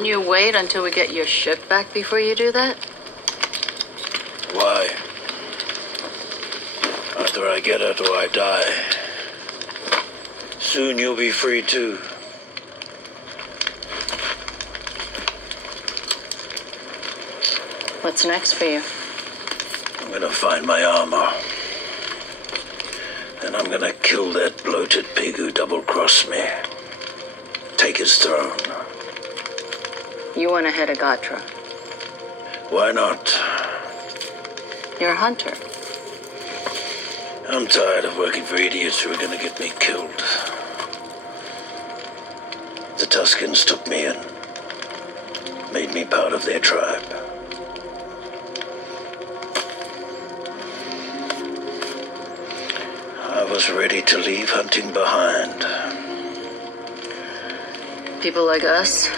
Can you wait until we get your ship back before you do that? Why? Either I get it or I die. Soon you'll be free too. What's next for you? I'm gonna find my armor. And I'm gonna kill that bloated pig who double-crossed me. Take his throne. You want to head of Gatra. Why not? You're a hunter. I'm tired of working for idiots who are gonna get me killed. The Tuscans took me in. Made me part of their tribe. I was ready to leave hunting behind. People like us